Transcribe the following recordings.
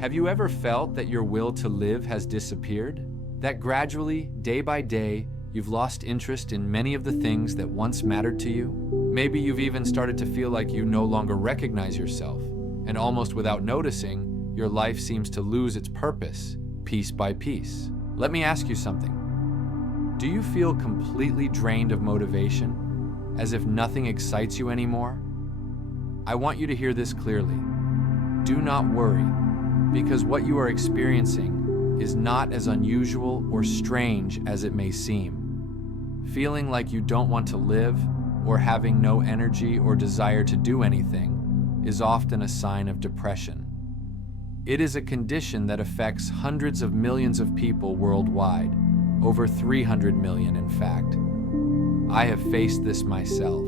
Have you ever felt that your will to live has disappeared? That gradually, day by day, you've lost interest in many of the things that once mattered to you? Maybe you've even started to feel like you no longer recognize yourself, and almost without noticing, your life seems to lose its purpose, piece by piece. Let me ask you something. Do you feel completely drained of motivation, as if nothing excites you anymore? I want you to hear this clearly. Do not worry, because what you are experiencing is not as unusual or strange as it may seem. Feeling like you don't want to live or having no energy or desire to do anything is often a sign of depression. It is a condition that affects hundreds of millions of people worldwide, over 300 million in fact. I have faced this myself.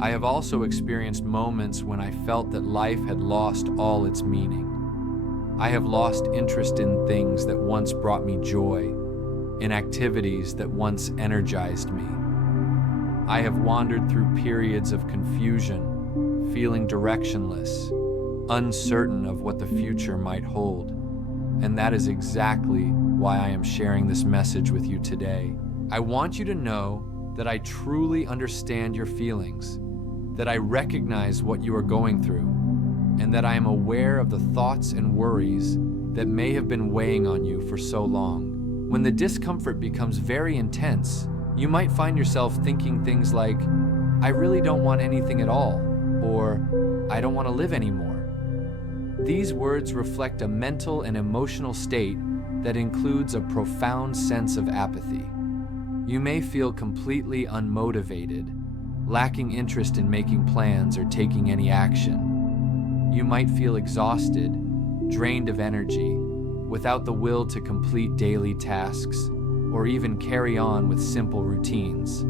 I have also experienced moments when I felt that life had lost all its meaning. I have lost interest in things that once brought me joy, in activities that once energized me. I have wandered through periods of confusion, feeling directionless, uncertain of what the future might hold. And that is exactly why I am sharing this message with you today. I want you to know that I truly understand your feelings, that I recognize what you are going through, and that I am aware of the thoughts and worries that may have been weighing on you for so long. When the discomfort becomes very intense, you might find yourself thinking things like, I really don't want anything at all, or I don't want to live anymore. These words reflect a mental and emotional state that includes a profound sense of apathy. You may feel completely unmotivated, lacking interest in making plans or taking any action. You might feel exhausted, drained of energy, without the will to complete daily tasks, or even carry on with simple routines.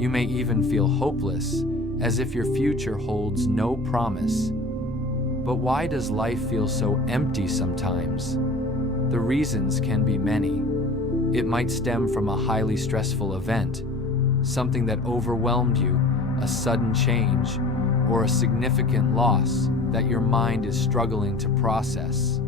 You may even feel hopeless, as if your future holds no promise. But why does life feel so empty sometimes? The reasons can be many. It might stem from a highly stressful event, something that overwhelmed you, a sudden change, or a significant loss that your mind is struggling to process.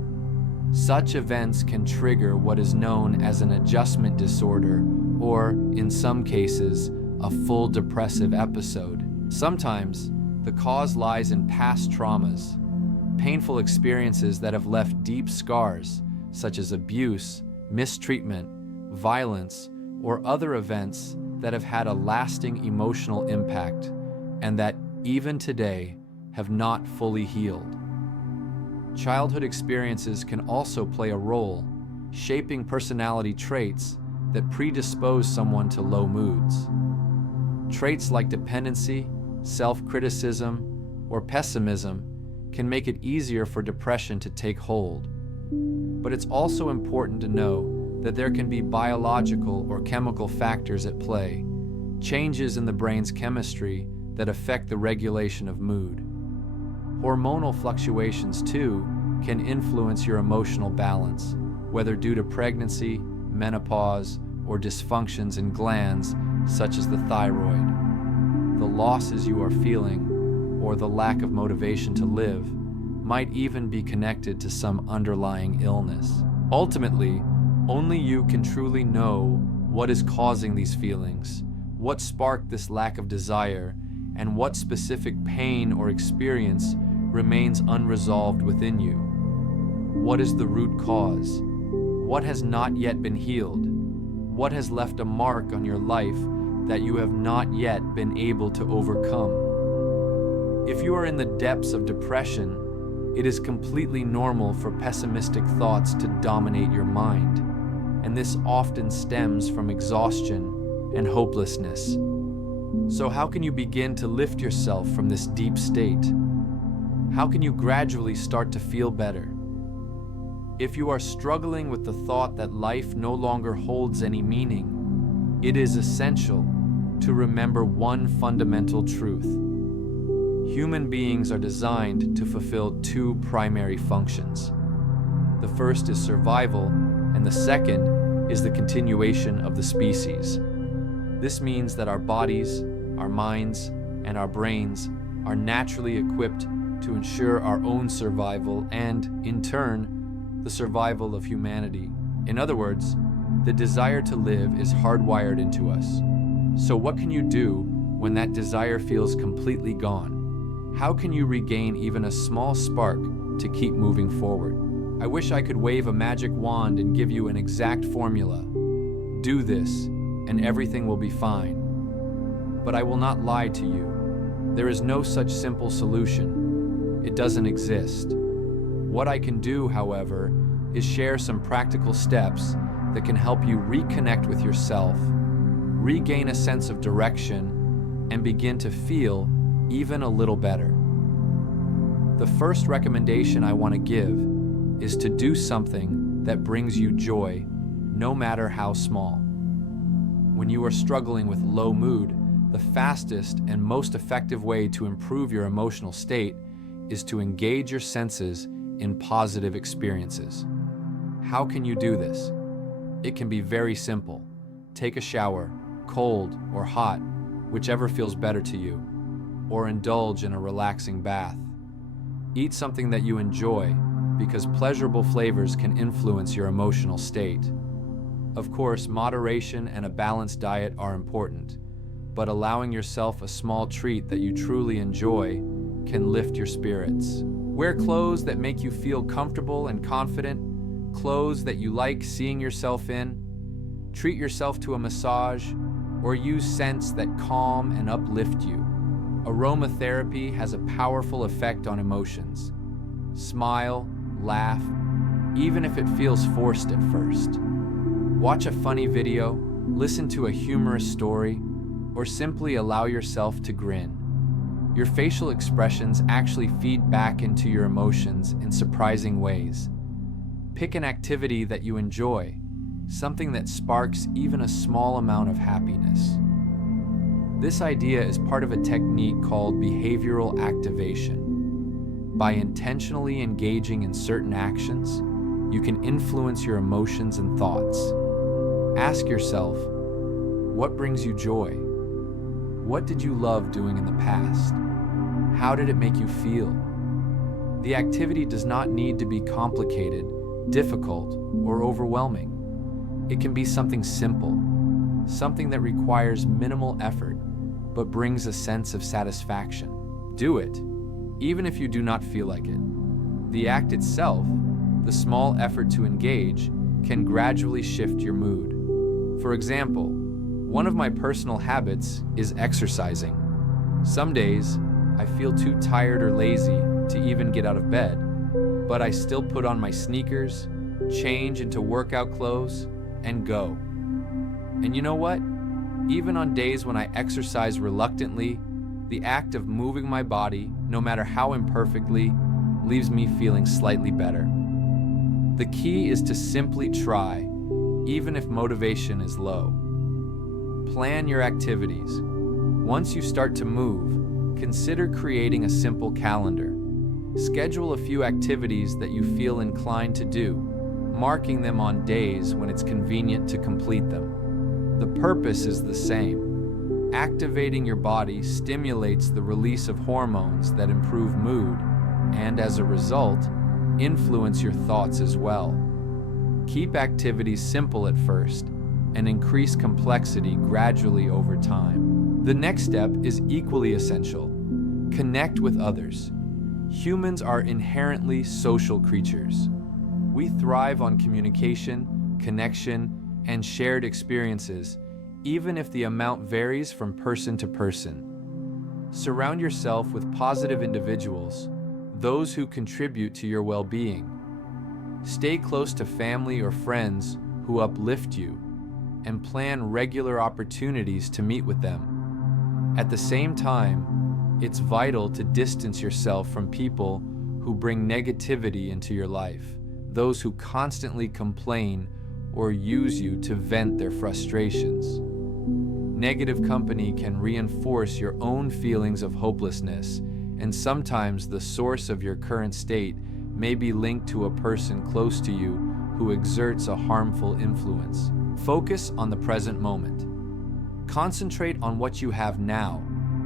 Such events can trigger what is known as an adjustment disorder, or, in some cases, a full depressive episode. Sometimes, the cause lies in past traumas, painful experiences that have left deep scars, such as abuse, mistreatment, violence, or other events that have had a lasting emotional impact, and that, even today, have not fully healed. Childhood experiences can also play a role, shaping personality traits that predispose someone to low moods. Traits like dependency, self-criticism, or pessimism can make it easier for depression to take hold. But it's also important to know that there can be biological or chemical factors at play, changes in the brain's chemistry that affect the regulation of mood. Hormonal fluctuations, too, can influence your emotional balance, whether due to pregnancy, menopause, or dysfunctions in glands such as the thyroid. The losses you are feeling, or the lack of motivation to live, might even be connected to some underlying illness. Ultimately, only you can truly know what is causing these feelings, what sparked this lack of desire, and what specific pain or experience remains unresolved within you. What is the root cause? What has not yet been healed? What has left a mark on your life that you have not yet been able to overcome? If you are in the depths of depression, it is completely normal for pessimistic thoughts to dominate your mind, and this often stems from exhaustion and hopelessness. So how can you begin to lift yourself from this deep state? How can you gradually start to feel better? If you are struggling with the thought that life no longer holds any meaning, it is essential to remember one fundamental truth. Human beings are designed to fulfill two primary functions. The first is survival, and the second is the continuation of the species. This means that our bodies, our minds, and our brains are naturally equipped to ensure our own survival and, in turn, the survival of humanity. In other words, the desire to live is hardwired into us. So what can you do when that desire feels completely gone? How can you regain even a small spark to keep moving forward? I wish I could wave a magic wand and give you an exact formula. Do this, and everything will be fine. But I will not lie to you. There is no such simple solution. It doesn't exist. What I can do, however, is share some practical steps that can help you reconnect with yourself, regain a sense of direction, and begin to feel even a little better. The first recommendation I want to give is to do something that brings you joy, no matter how small. When you are struggling with low mood, the fastest and most effective way to improve your emotional state is to engage your senses in positive experiences. How can you do this? It can be very simple. Take a shower, cold or hot, whichever feels better to you, or indulge in a relaxing bath. Eat something that you enjoy, because pleasurable flavors can influence your emotional state. Of course, moderation and a balanced diet are important, but allowing yourself a small treat that you truly enjoy can lift your spirits. Wear clothes that make you feel comfortable and confident, clothes that you like seeing yourself in. Treat yourself to a massage, or use scents that calm and uplift you. Aromatherapy has a powerful effect on emotions. Smile, laugh, even if it feels forced at first. Watch a funny video, listen to a humorous story, or simply allow yourself to grin. Your facial expressions actually feed back into your emotions in surprising ways. Pick an activity that you enjoy, something that sparks even a small amount of happiness. This idea is part of a technique called behavioral activation. By intentionally engaging in certain actions, you can influence your emotions and thoughts. Ask yourself, what brings you joy? What did you love doing in the past? How did it make you feel? The activity does not need to be complicated, difficult, or overwhelming. It can be something simple, something that requires minimal effort, but brings a sense of satisfaction. Do it, even if you do not feel like it. The act itself, the small effort to engage, can gradually shift your mood. For example, one of my personal habits is exercising. Some days, I feel too tired or lazy to even get out of bed, but I still put on my sneakers, change into workout clothes, and go. And you know what? Even on days when I exercise reluctantly, the act of moving my body, no matter how imperfectly, leaves me feeling slightly better. The key is to simply try, even if motivation is low. Plan your activities. Once you start to move, consider creating a simple calendar. Schedule a few activities that you feel inclined to do, marking them on days when it's convenient to complete them. The purpose is the same. Activating your body stimulates the release of hormones that improve mood and, as a result, influence your thoughts as well. Keep activities simple at first and increase complexity gradually over time. The next step is equally essential. Connect with others. Humans are inherently social creatures. We thrive on communication, connection, and shared experiences, even if the amount varies from person to person. Surround yourself with positive individuals, those who contribute to your well-being. Stay close to family or friends who uplift you, and plan regular opportunities to meet with them. At the same time, it's vital to distance yourself from people who bring negativity into your life, those who constantly complain or use you to vent their frustrations. Negative company can reinforce your own feelings of hopelessness, and sometimes the source of your current state may be linked to a person close to you who exerts a harmful influence. Focus on the present moment. Concentrate on what you have now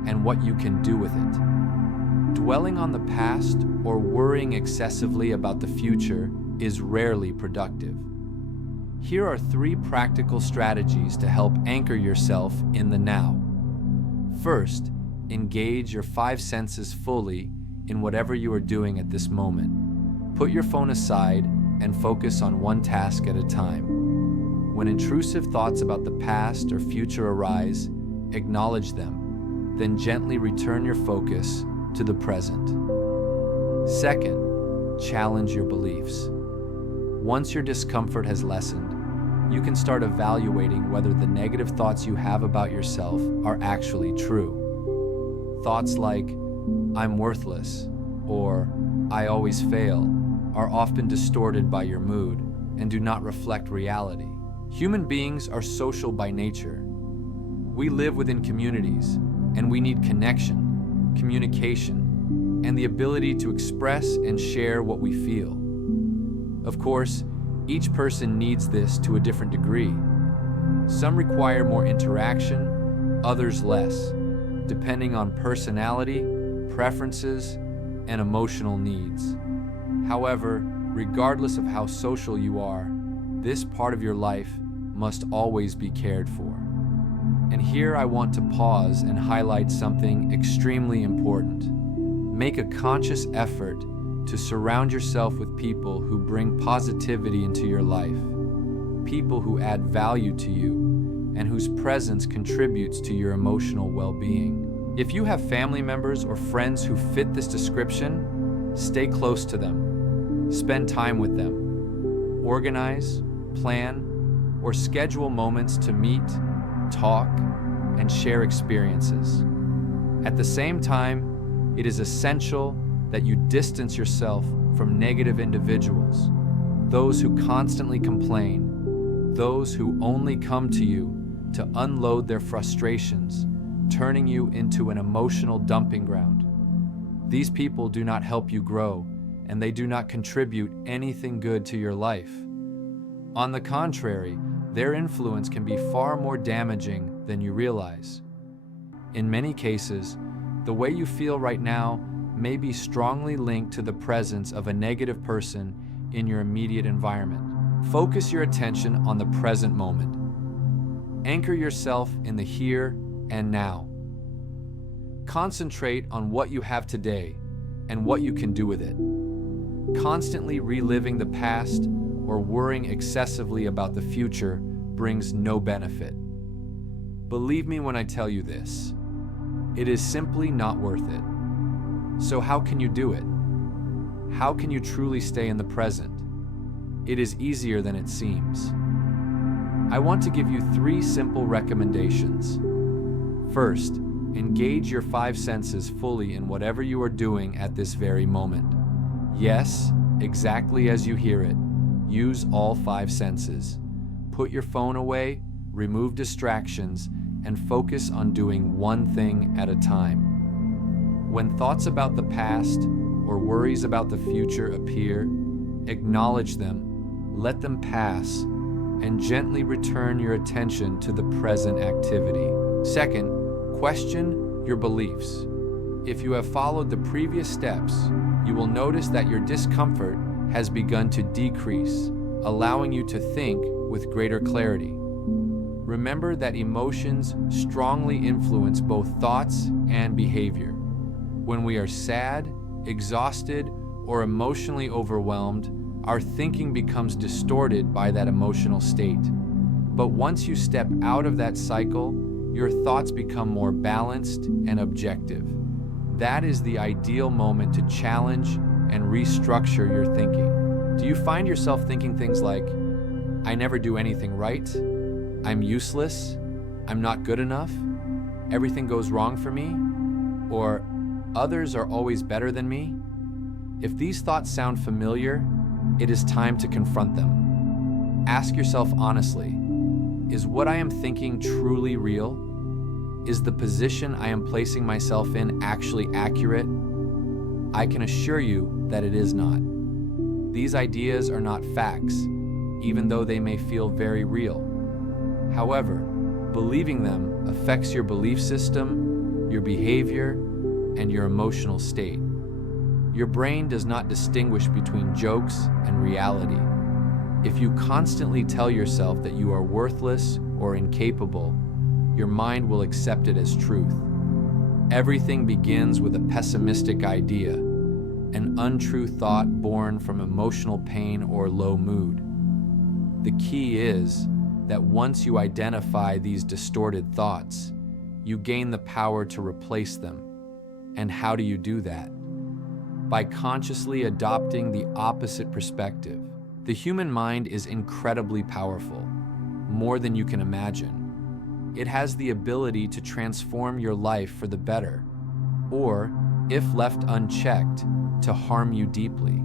and what you can do with it. Dwelling on the past or worrying excessively about the future is rarely productive. Here are 3 practical strategies to help anchor yourself in the now. First, engage your 5 senses fully in whatever you are doing at this moment. Put your phone aside and focus on one task at a time. When intrusive thoughts about the past or future arise, acknowledge them, then gently return your focus to the present. Second, challenge your beliefs. Once your discomfort has lessened, you can start evaluating whether the negative thoughts you have about yourself are actually true. Thoughts like, "I'm worthless," or "I always fail," are often distorted by your mood and do not reflect reality. Human beings are social by nature. We live within communities, and we need connection, communication, and the ability to express and share what we feel. Of course, each person needs this to a different degree. Some require more interaction, others less, depending on personality, preferences, and emotional needs. However, regardless of how social you are, this part of your life must always be cared for. And here I want to pause and highlight something extremely important. Make a conscious effort to surround yourself with people who bring positivity into your life, people who add value to you, and whose presence contributes to your emotional well-being. If you have family members or friends who fit this description, stay close to them. Spend time with them. Organize, plan, or schedule moments to meet, talk, and share experiences. At the same time, it is essential that you distance yourself from negative individuals, those who constantly complain, those who only come to you to unload their frustrations, turning you into an emotional dumping ground. These people do not help you grow, and they do not contribute anything good to your life. On the contrary, their influence can be far more damaging than you realize. In many cases, the way you feel right now may be strongly linked to the presence of a negative person in your immediate environment. Focus your attention on the present moment. Anchor yourself in the here and now. Concentrate on what you have today and what you can do with it. Constantly reliving the past or worrying excessively about the future brings no benefit. Believe me when I tell you this. It is simply not worth it. So how can you do it? How can you truly stay in the present? It is easier than it seems. I want to give you 3 simple recommendations. First, engage your 5 senses fully in whatever you are doing at this very moment. Yes, exactly as you hear it. Use all 5 senses. Put your phone away, remove distractions, and focus on doing one thing at a time. When thoughts about the past or worries about the future appear, acknowledge them, let them pass, and gently return your attention to the present activity. Second, question your beliefs. If you have followed the previous steps, you will notice that your discomfort has begun to decrease, allowing you to think with greater clarity. Remember that emotions strongly influence both thoughts and behavior. When we are sad, exhausted, or emotionally overwhelmed, our thinking becomes distorted by that emotional state. But once you step out of that cycle, your thoughts become more balanced and objective. That is the ideal moment to challenge and restructure your thinking. Do you find yourself thinking things like, "I never do anything right," "I'm useless," "I'm not good enough," "Everything goes wrong for me," or "Others are always better than me"? If these thoughts sound familiar, it is time to confront them. Ask yourself honestly, is what I am thinking truly real? Is the position I am placing myself in actually accurate? I can assure you that it is not. These ideas are not facts, even though they may feel very real. However, believing them affects your belief system, your behavior, and your emotional state. Your brain does not distinguish between jokes and reality. If you constantly tell yourself that you are worthless or incapable, your mind will accept it as truth. Everything begins with a pessimistic idea, an untrue thought born from emotional pain or low mood. The key is that once you identify these distorted thoughts, you gain the power to replace them. And how do you do that? By consciously adopting the opposite perspective. The human mind is incredibly powerful, more than you can imagine. It has the ability to transform your life for the better, or, if left unchecked, to harm you deeply.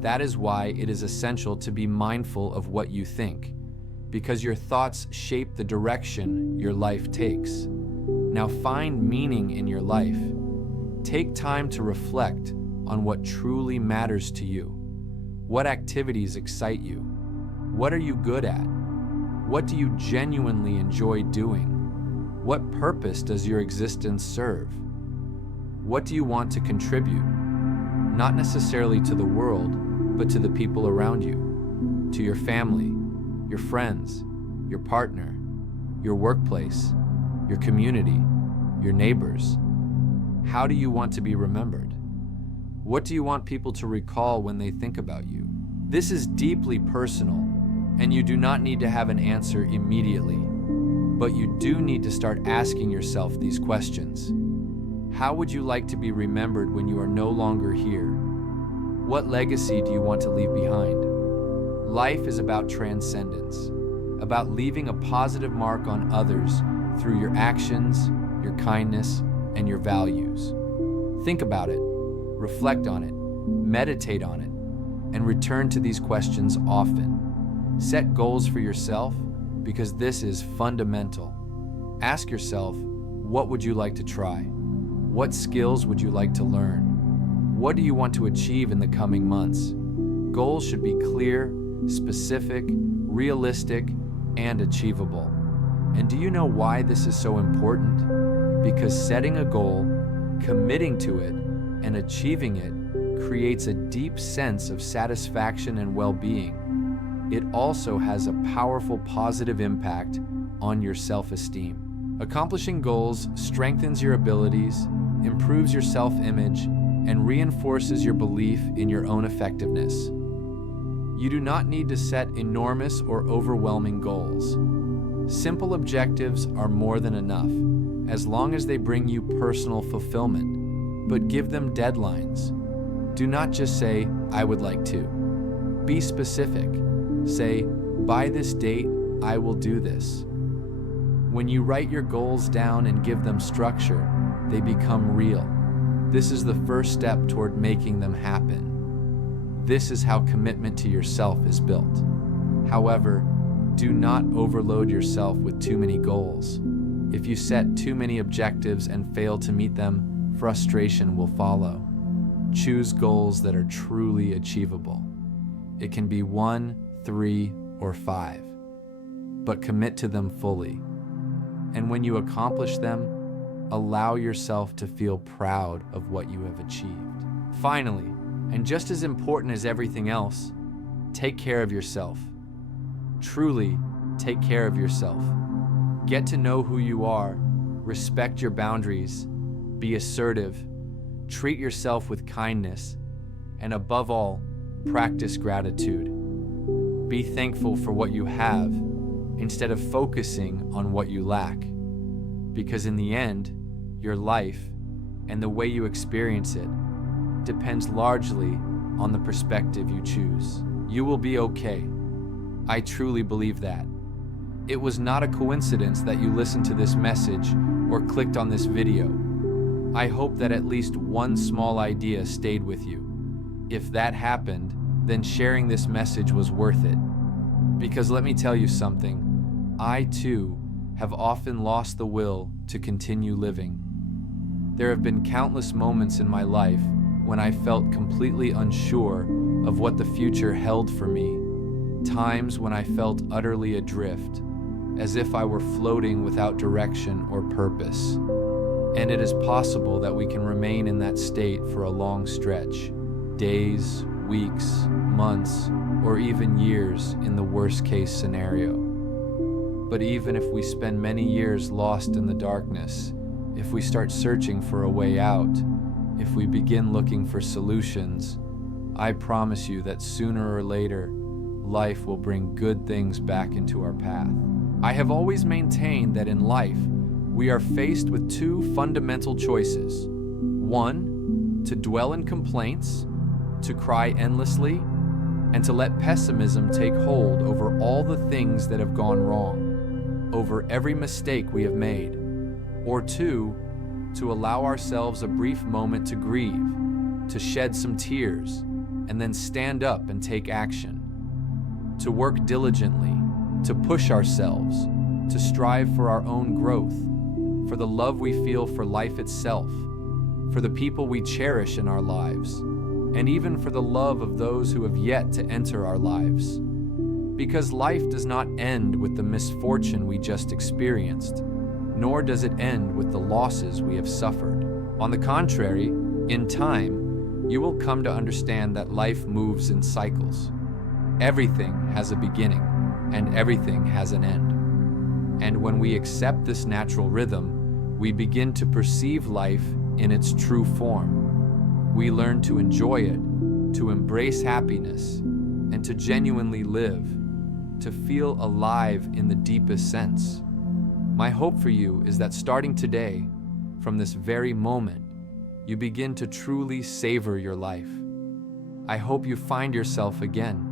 That is why it is essential to be mindful of what you think, because your thoughts shape the direction your life takes. Now find meaning in your life. Take time to reflect on what truly matters to you. What activities excite you? What are you good at? What do you genuinely enjoy doing? What purpose does your existence serve? What do you want to contribute? Not necessarily to the world, but to the people around you, to your family, your friends, your partner, your workplace, your community, your neighbors. How do you want to be remembered? What do you want people to recall when they think about you? This is deeply personal, and you do not need to have an answer immediately, but you do need to start asking yourself these questions. How would you like to be remembered when you are no longer here? What legacy do you want to leave behind? Life is about transcendence, about leaving a positive mark on others through your actions, your kindness, and your values. Think about it, reflect on it, meditate on it, and return to these questions often. Set goals for yourself because this is fundamental. Ask yourself, what would you like to try? What skills would you like to learn? What do you want to achieve in the coming months? Goals should be clear, specific, realistic, and achievable. And do you know why this is so important? Because setting a goal, committing to it, and achieving it creates a deep sense of satisfaction and well-being. It also has a powerful positive impact on your self-esteem. Accomplishing goals strengthens your abilities, improves your self-image, and reinforces your belief in your own effectiveness. You do not need to set enormous or overwhelming goals. Simple objectives are more than enough, as long as they bring you personal fulfillment, but give them deadlines. Do not just say, I would like to. Be specific. Say, by this date, I will do this. When you write your goals down and give them structure, they become real. This is the first step toward making them happen. This is how commitment to yourself is built. However, do not overload yourself with too many goals. If you set too many objectives and fail to meet them, frustration will follow. Choose goals that are truly achievable. It can be 1, 3, or 5, but commit to them fully. And when you accomplish them, allow yourself to feel proud of what you have achieved. Finally, and just as important as everything else, take care of yourself. Truly, take care of yourself. Get to know who you are, respect your boundaries, be assertive, treat yourself with kindness, and above all, practice gratitude. Be thankful for what you have instead of focusing on what you lack. Because in the end, your life and the way you experience it depends largely on the perspective you choose. You will be okay. I truly believe that. It was not a coincidence that you listened to this message or clicked on this video. I hope that at least one small idea stayed with you. If that happened, then sharing this message was worth it. Because let me tell you something, I too have often lost the will to continue living. There have been countless moments in my life when I felt completely unsure of what the future held for me. Times when I felt utterly adrift, as if I were floating without direction or purpose. And it is possible that we can remain in that state for a long stretch, days, weeks, months, or even years in the worst-case scenario. But even if we spend many years lost in the darkness, if we start searching for a way out, if we begin looking for solutions, I promise you that sooner or later, life will bring good things back into our path. I have always maintained that in life, we are faced with two fundamental choices. One, to dwell in complaints, to cry endlessly, and to let pessimism take hold over all the things that have gone wrong, over every mistake we have made. Or two, to allow ourselves a brief moment to grieve, to shed some tears, and then stand up and take action. To work diligently, to push ourselves, to strive for our own growth, for the love we feel for life itself, for the people we cherish in our lives, and even for the love of those who have yet to enter our lives. Because life does not end with the misfortune we just experienced, nor does it end with the losses we have suffered. On the contrary, in time, you will come to understand that life moves in cycles. Everything has a beginning, and everything has an end. And when we accept this natural rhythm, we begin to perceive life in its true form. We learn to enjoy it, to embrace happiness, and to genuinely live, to feel alive in the deepest sense. My hope for you is that starting today, from this very moment, you begin to truly savor your life. I hope you find yourself again,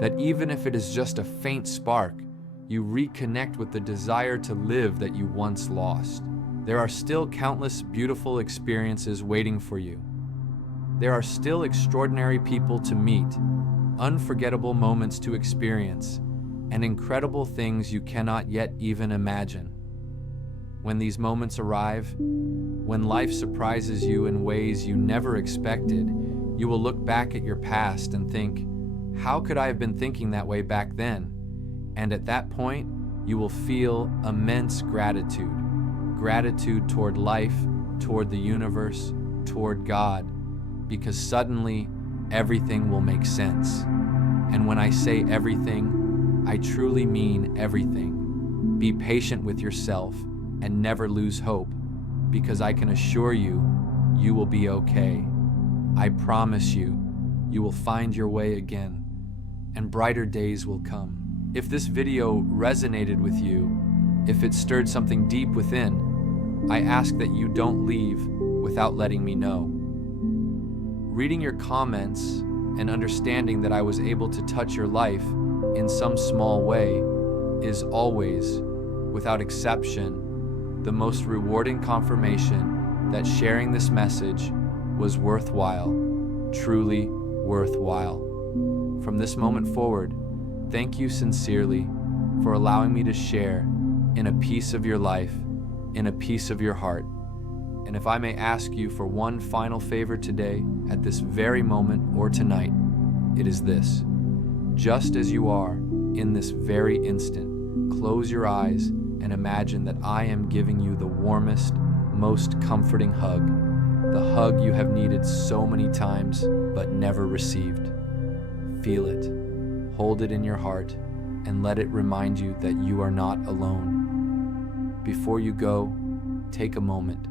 that even if it is just a faint spark, you reconnect with the desire to live that you once lost. There are still countless beautiful experiences waiting for you. There are still extraordinary people to meet, unforgettable moments to experience, and incredible things you cannot yet even imagine. When these moments arrive, when life surprises you in ways you never expected, you will look back at your past and think, how could I have been thinking that way back then? And at that point, you will feel immense gratitude. Gratitude toward life, toward the universe, toward God, because suddenly everything will make sense. And when I say everything, I truly mean everything. Be patient with yourself and never lose hope, because I can assure you, you will be okay. I promise you, you will find your way again, and brighter days will come. If this video resonated with you, if it stirred something deep within, I ask that you don't leave without letting me know. Reading your comments and understanding that I was able to touch your life in some small way is always, without exception, the most rewarding confirmation that sharing this message was worthwhile, truly worthwhile. From this moment forward, thank you sincerely for allowing me to share in a piece of your life, in a piece of your heart. And if I may ask you for one final favor today, at this very moment or tonight, it is this. Just as you are, in this very instant, close your eyes and imagine that I am giving you the warmest, most comforting hug, the hug you have needed so many times but never received. Feel it. Hold it in your heart and let it remind you that you are not alone. Before you go, take a moment.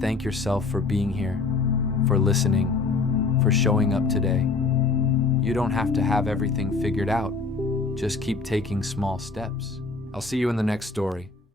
Thank yourself for being here, for listening, for showing up today. You don't have to have everything figured out. Just keep taking small steps. I'll see you in the next story.